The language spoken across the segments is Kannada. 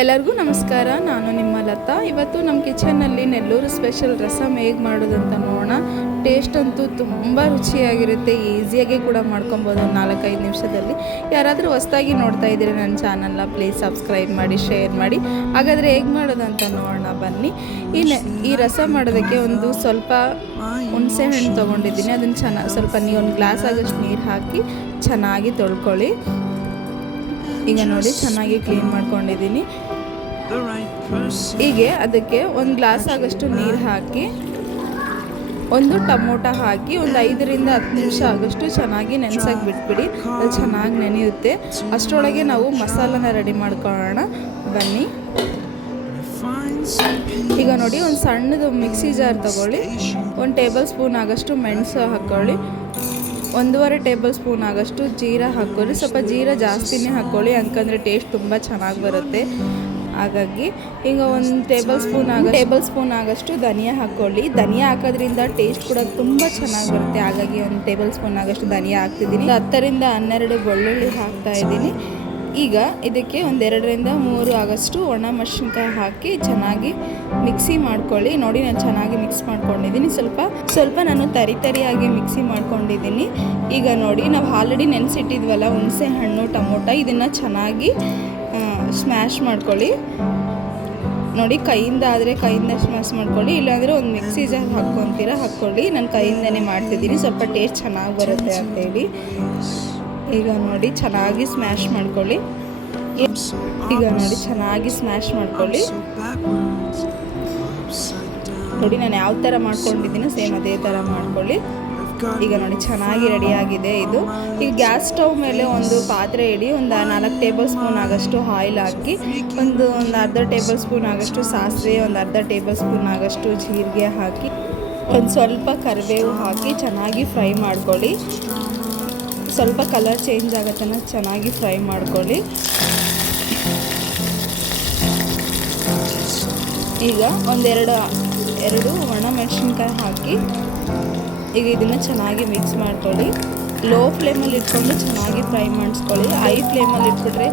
ಎಲ್ಲರಿಗೂ ನಮಸ್ಕಾರ, ನಾನು ನಿಮ್ಮ ಲತಾ. ಇವತ್ತು ನಮ್ಮ ಕಿಚನಲ್ಲಿ ನೆಲ್ಲೂರು ಸ್ಪೆಷಲ್ ರಸಮ್ ಹೇಗೆ ಮಾಡೋದಂತ ನೋಡೋಣ. ಟೇಸ್ಟ್ ಅಂತೂ ತುಂಬ ರುಚಿಯಾಗಿರುತ್ತೆ, ಈಸಿಯಾಗಿ ಕೂಡ ಮಾಡ್ಕೊಬೋದು ಒಂದು ನಾಲ್ಕೈದು ನಿಮಿಷದಲ್ಲಿ. ಯಾರಾದರೂ ಹೊಸ್ದಾಗಿ ನೋಡ್ತಾ ಇದ್ದೀರಿ ನನ್ನ ಚಾನಲ್ನ, ಪ್ಲೀಸ್ ಸಬ್ಸ್ಕ್ರೈಬ್ ಮಾಡಿ, ಶೇರ್ ಮಾಡಿ. ಹಾಗಾದರೆ ಹೇಗೆ ಮಾಡೋದಂತ ನೋಡೋಣ, ಬನ್ನಿ. ಈ ಈ ರಸ ಮಾಡೋದಕ್ಕೆ ಒಂದು ಸ್ವಲ್ಪ ಹುಣಸೆ ಹಣ್ಣು ತೊಗೊಂಡಿದ್ದೀನಿ. ಅದನ್ನು ಚೆನ್ನಾಗಿ ಸ್ವಲ್ಪ ನೀವು ಒಂದು ಗ್ಲಾಸ್ ಆಗೋಷ್ಟು ನೀರು ಹಾಕಿ ಚೆನ್ನಾಗಿ ತೊಳ್ಕೊಳ್ಳಿ. ಈಗ ನೋಡಿ ಚೆನ್ನಾಗಿ ಕ್ಲೀನ್ ಮಾಡ್ಕೊಂಡಿದ್ದೀನಿ. ಹೀಗೆ ಅದಕ್ಕೆ ಒಂದು ಗ್ಲಾಸ್ ಆಗಷ್ಟು ನೀರು ಹಾಕಿ, ಒಂದು ಟೊಮೊಟೊ ಹಾಕಿ, ಒಂದು ಐದರಿಂದ ಹತ್ತು ನಿಮಿಷ ಆಗಷ್ಟು ಚೆನ್ನಾಗಿ ನೆನೆಸಕ್ಕೆ ಬಿಟ್ಬಿಡಿ. ಅದು ಚೆನ್ನಾಗಿ ನೆನೆಯುತ್ತೆ. ಅಷ್ಟರೊಳಗೆ ನಾವು ಮಸಾಲನ ರೆಡಿ ಮಾಡ್ಕೊಳ್ಳೋಣ. ಬನ್ನಿ. ಈಗ ನೋಡಿ ಒಂದು ಸಣ್ಣದು ಮಿಕ್ಸಿ ಜಾರ್ ತಗೊಳ್ಳಿ. ಒಂದು ಟೇಬಲ್ ಸ್ಪೂನ್ ಆಗೋಷ್ಟು ಮೆಣಸು ಹಾಕ್ಕೊಳ್ಳಿ ಒಂದೂವರೆ ಟೇಬಲ್ ಸ್ಪೂನ್ ಆಗಷ್ಟು ಜೀರಾ ಹಾಕ್ಕೊಳ್ಳಿ. ಸ್ವಲ್ಪ ಜೀರಾ ಜಾಸ್ತಿನೇ ಹಾಕ್ಕೊಳ್ಳಿ. ಯಾಕಂದರೆ ಟೇಸ್ಟ್ ತುಂಬ ಚೆನ್ನಾಗಿ ಬರುತ್ತೆ. ಹಾಗಾಗಿ ಈಗ ಒಂದು ಟೇಬಲ್ ಸ್ಪೂನ್ ಆಗ, ಟೇಬಲ್ ಸ್ಪೂನ್ ಆಗಷ್ಟು ಧನಿಯಾ ಹಾಕ್ಕೊಳ್ಳಿ. ಧನಿಯಾ ಹಾಕೋದ್ರಿಂದ ಟೇಸ್ಟ್ ಕೂಡ ತುಂಬ ಚೆನ್ನಾಗಿ ಬರುತ್ತೆ. ಹಾಗಾಗಿ ಒಂದು ಟೇಬಲ್ ಸ್ಪೂನ್ ಆಗಷ್ಟು ಧನಿಯಾ ಹಾಕ್ತಿದ್ದೀನಿ. ಹತ್ತರಿಂದ ಹನ್ನೆರಡು ಬೆಳ್ಳುಳ್ಳಿ ಹಾಕ್ತಾ ಇದ್ದೀನಿ. ಈಗ ಇದಕ್ಕೆ ಒಂದೆರಡರಿಂದ ಮೂರು ಆಗಷ್ಟು ಒಣ ಮೆಣಸಿನ್ಕಾಯಿ ಹಾಕಿ ಚೆನ್ನಾಗಿ ಮಿಕ್ಸಿ ಮಾಡ್ಕೊಳ್ಳಿ. ನೋಡಿ, ನಾನು ಚೆನ್ನಾಗಿ ಮಿಕ್ಸ್ ಮಾಡ್ಕೊಂಡಿದ್ದೀನಿ. ಸ್ವಲ್ಪ ಸ್ವಲ್ಪ ನಾನು ತರಿ ತರಿಯಾಗಿ ಮಿಕ್ಸಿ ಮಾಡ್ಕೊಂಡಿದ್ದೀನಿ. ಈಗ ನೋಡಿ, ನಾವು ಆಲ್ರೆಡಿ ನೆನೆಸಿಟ್ಟಿದ್ವಲ್ಲ ಹುಣಸೆ ಹಣ್ಣು, ಟೊಮೊಟ, ಇದನ್ನು ಚೆನ್ನಾಗಿ ಸ್ಮ್ಯಾಶ್ ಮಾಡ್ಕೊಳ್ಳಿ. ನೋಡಿ, ಕೈಯಿಂದ ಆದರೆ ಕೈಯಿಂದ ಸ್ಮ್ಯಾಶ್ ಮಾಡ್ಕೊಳ್ಳಿ. ಇಲ್ಲಾಂದರೆ ಒಂದು ಮಿಕ್ಸಿ ಜಾರ್ ಹಾಕ್ಕೊತೀರಾ, ಹಾಕ್ಕೊಳ್ಳಿ. ನಾನು ಕೈಯಿಂದನೇ ಮಾಡ್ತಿದ್ದೀನಿ. ಸ್ವಲ್ಪ ಟೇಸ್ಟ್ ಚೆನ್ನಾಗಿ ಬರುತ್ತೆ ಅಂತೇಳಿ. ಈಗ ನೋಡಿ, ಚೆನ್ನಾಗಿ ಸ್ಮ್ಯಾಶ್ ಮಾಡ್ಕೊಳ್ಳಿ. ಈಗ ನೋಡಿ, ಚೆನ್ನಾಗಿ ಸ್ಮ್ಯಾಶ್ ಮಾಡ್ಕೊಳ್ಳಿ. ನೋಡಿ, ನಾನು ಯಾವ ಥರ ಮಾಡ್ಕೊಂಡಿದ್ದೀನೋ, ಸೇಮ್ ಅದೇ ಥರ ಮಾಡ್ಕೊಳ್ಳಿ. ಈಗ ನೋಡಿ, ಚೆನ್ನಾಗಿ ರೆಡಿಯಾಗಿದೆ ಇದು. ಈಗ ಗ್ಯಾಸ್ ಸ್ಟವ್ ಮೇಲೆ ಒಂದು ಪಾತ್ರೆ ಇಡಿ, ಒಂದು ನಾಲ್ಕು ಟೇಬಲ್ ಸ್ಪೂನ್ ಆಗಷ್ಟು ಆಯಿಲ್ ಹಾಕಿ, ಒಂದು ಒಂದು ಅರ್ಧ ಟೇಬಲ್ ಸ್ಪೂನ್ ಆಗಷ್ಟು ಸಾಸಿವೆ, ಒಂದು ಅರ್ಧ ಟೇಬಲ್ ಸ್ಪೂನ್ ಆಗಷ್ಟು ಜೀರಿಗೆ ಹಾಕಿ, ಒಂದು ಸ್ವಲ್ಪ ಕರಿಬೇವು ಹಾಕಿ, ಚೆನ್ನಾಗಿ ಫ್ರೈ ಮಾಡ್ಕೊಳ್ಳಿ. ಸ್ವಲ್ಪ ಕಲರ್ ಚೇಂಜ್ ಆಗೋ ಚೆನ್ನಾಗಿ ಫ್ರೈ ಮಾಡ್ಕೊಳ್ಳಿ. ಈಗ ಒಂದೆರಡು, ಎರಡು ಒಣ ಮೆಣಸಿನ್ಕಾಯಿ ಹಾಕಿ ಈಗ ಇದನ್ನು ಚೆನ್ನಾಗಿ ಮಿಕ್ಸ್ ಮಾಡ್ಕೊಳ್ಳಿ. ಲೋ ಫ್ಲೇಮಲ್ಲಿ ಇಟ್ಕೊಂಡು ಚೆನ್ನಾಗಿ ಫ್ರೈ ಮಾಡಿಸ್ಕೊಳ್ಳಿ ಹೈ ಫ್ಲೇಮಲ್ಲಿ ಇಟ್ಬಿಟ್ರೆ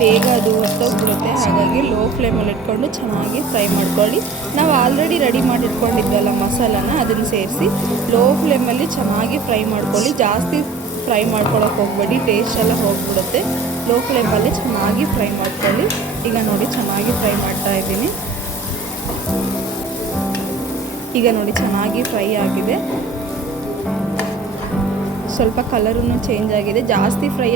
ಬೇಗ ಅದು ಹೊತ್ತೋಗ್ಬಿಡುತ್ತೆ ಹಾಗಾಗಿ ಲೋ ಫ್ಲೇಮಲ್ಲಿ ಇಟ್ಕೊಂಡು ಚೆನ್ನಾಗಿ ಫ್ರೈ ಮಾಡ್ಕೊಳ್ಳಿ. ನಾವು ಆಲ್ರೆಡಿ ರೆಡಿ ಮಾಡಿ ಇಟ್ಕೊಂಡಿದ್ವಲ್ಲ ಮಸಾಲಾನ, ಅದನ್ನು ಸೇರಿಸಿ ಲೋ ಫ್ಲೇಮಲ್ಲಿ ಚೆನ್ನಾಗಿ ಫ್ರೈ ಮಾಡ್ಕೊಳ್ಳಿ. ಜಾಸ್ತಿ ಫ್ರೈ ಮಾಡ್ಕೊಳಕ್ಕೆ ಹೋಗ್ಬೇಡಿ ಟೇಸ್ಟ್ ಎಲ್ಲ ಹೋಗ್ಬಿಡುತ್ತೆ. ಲೋ ಫ್ಲೇಮಲ್ಲಿ ಚೆನ್ನಾಗಿ ಫ್ರೈ ಮಾಡ್ಕೊಳ್ಳಿ. ಈಗ ನೋಡಿ ಚೆನ್ನಾಗಿ ಫ್ರೈ ಮಾಡ್ತಾ ಇದ್ದೀನಿ. ಈಗ ನೋಡಿ ಚೆನ್ನಾಗಿ ಫ್ರೈ ಆಗಿದೆ. ಸ್ವಲ್ಪ ಕಲರೂ ಚೇಂಜ್ ಆಗಿದೆ. ಜಾಸ್ತಿ ಫ್ರೈ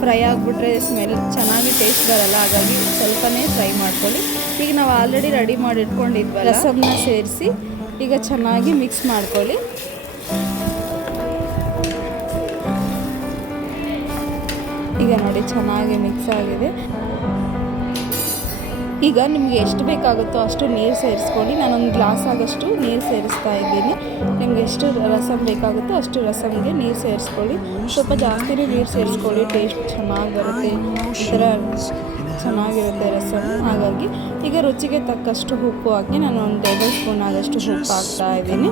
ಫ್ರೈ ಆಗಿಬಿಟ್ರೆ ಸ್ಮೆಲ್ ಚೆನ್ನಾಗಿ ಟೇಸ್ಟ್ ಬರಲ್ಲ. ಹಾಗಾಗಿ ಸ್ವಲ್ಪನೇ ಫ್ರೈ ಮಾಡ್ಕೊಳ್ಳಿ. ಈಗ ನಾವು ಆಲ್ರೆಡಿ ರೆಡಿ ಮಾಡಿ ಇಟ್ಕೊಂಡಿದ್ವಲ್ಲ ರಸಮ್ನ ಸೇರಿಸಿ ಈಗ ಚೆನ್ನಾಗಿ ಮಿಕ್ಸ್ ಮಾಡ್ಕೊಳ್ಳಿ. ಈಗ ನೋಡಿ, ಚೆನ್ನಾಗಿ ಮಿಕ್ಸ್ ಆಗಿದೆ. ಈಗ ನಿಮಗೆ ಎಷ್ಟು ಬೇಕಾಗುತ್ತೋ ಅಷ್ಟು ನೀರು ಸೇರಿಸ್ಕೊಳ್ಳಿ. ನಾನೊಂದು ಗ್ಲಾಸ್ ಆಗಷ್ಟು ನೀರು ಸೇರಿಸ್ತಾ ಇದ್ದೀನಿ. ನಿಮ್ಗೆ ಎಷ್ಟು ರಸಮ್ ಬೇಕಾಗುತ್ತೋ ಅಷ್ಟು ರಸಮ್ಗೆ ನೀರು ಸೇರಿಸ್ಕೊಳ್ಳಿ. ಸ್ವಲ್ಪ ಜಾಸ್ತಿನೇ ನೀರು ಸೇರಿಸ್ಕೊಳ್ಳಿ ಟೇಸ್ಟ್ ಚೆನ್ನಾಗಿ ಬರುತ್ತೆ. ಈ ಥರ ಚೆನ್ನಾಗಿರುತ್ತೆ ರಸಮ್ ಹಾಗಾಗಿ ಈಗ ರುಚಿಗೆ ತಕ್ಕಷ್ಟು ಉಪ್ಪು ಹಾಕಿ ನಾನು ಒಂದು ಟೇಬಲ್ ಸ್ಪೂನ್ ಆದಷ್ಟು ಉಪ್ಪು ಹಾಕ್ತಾ ಇದ್ದೀನಿ.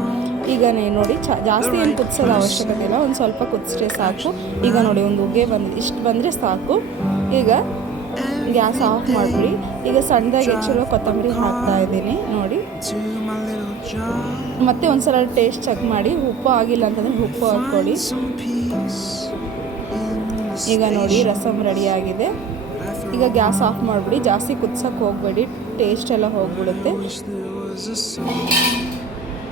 ಈಗ ನೀವು ನೋಡಿ ಚ, ಜಾಸ್ತಿ ಏನು ಕುದಿಸೋದು ಅವಶ್ಯಕತೆ ಇಲ್ಲ. ಒಂದು ಸ್ವಲ್ಪ ಕುದಿಸ್ರೆ ಸಾಕು. ಈಗ ನೋಡಿ ಒಂದು ಉಗೆ ಬಂದು, ಇಷ್ಟು ಬಂದರೆ ಸಾಕು. ಈಗ ಗ್ಯಾಸ್ ಆಫ್ ಮಾಡಿಬಿಡಿ. ಈಗ ಸಣ್ಣದಾಗಿ ಹೆಚ್ಚಿರೋ ಕೊತ್ತಂಬರಿ ಹಾಕ್ತಾ ಇದ್ದೀನಿ. ನೋಡಿ. ಮತ್ತೆ ಒಂದ್ಸಲ ಟೇಸ್ಟ್ ಚೆಕ್ ಮಾಡಿ. ಉಪ್ಪು ಆಗಿಲ್ಲ ಅಂತಂದರೆ ಉಪ್ಪು ಹಾಕ್ಕೊಳ್ಳಿ ಈಗ ನೋಡಿ ರಸಮ್ ರೆಡಿಯಾಗಿದೆ ಈಗ ಗ್ಯಾಸ್ ಆಫ್ ಮಾಡಿಬಿಡಿ, ಜಾಸ್ತಿ ಕುದ್ಸಕ್ಕೆ ಹೋಗಬೇಡಿ ಟೇಸ್ಟ್ ಎಲ್ಲ ಹೋಗ್ಬಿಡುತ್ತೆ.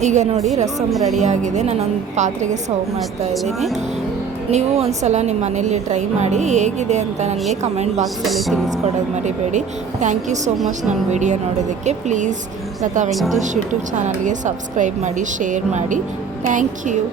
ಈಗ ನೋಡಿ ರಸಮ್ ರೆಡಿಯಾಗಿದೆ ನಾನೊಂದು ಪಾತ್ರೆಗೆ ಸರ್ವ್ ಮಾಡ್ತಾ ಇದ್ದೀನಿ. ನೀವು ಒಂದು ಸಲ ನಿಮ್ಮ ಮನೇಲಿ ಟ್ರೈ ಮಾಡಿ, ಹೇಗಿದೆ ಅಂತ ನನಗೆ ಕಮೆಂಟ್ ಬಾಕ್ಸಲ್ಲಿ ತಿಳಿಸ್ಕೊಡೋದು ಮರಿಬೇಡಿ. ಥ್ಯಾಂಕ್ ಯು ಸೋ ಮಚ್ ನನ್ನ ವಿಡಿಯೋ ನೋಡೋದಕ್ಕೆ. ಪ್ಲೀಸ್ ಲತಾ ವೆಂಕಟೇಶ್ ಯೂಟ್ಯೂಬ್ ಚಾನಲ್ಗೆ ಸಬ್ಸ್ಕ್ರೈಬ್ ಮಾಡಿ ಶೇರ್ ಮಾಡಿ. Thank you